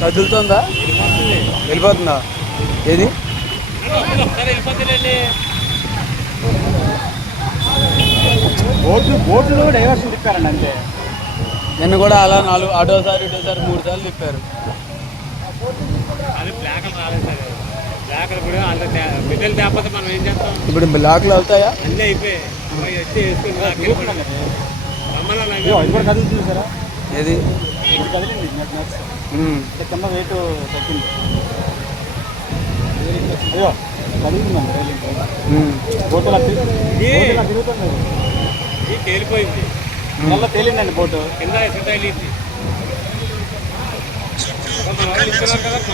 కదులుతుందా? వెళ్ళిపోతుందా? ఏది బోట్లు డైవర్షన్ తిప్పారండి అంతే. నిన్న కూడా అలా 4 అటోసారి ఇటోసారి 3 సార్లు తిప్పారు. ఇప్పుడు బ్లాక్లు అవుతాయా? కదులుతుంది సార్. ఏది కదిలింది కింద వెయిట్ తగ్గింది. అయ్యో కదిలిందండి. బోటు తిరుగుతుంది. తేలిపోయింది. మళ్ళీ తేలిందండి బోటు కింద.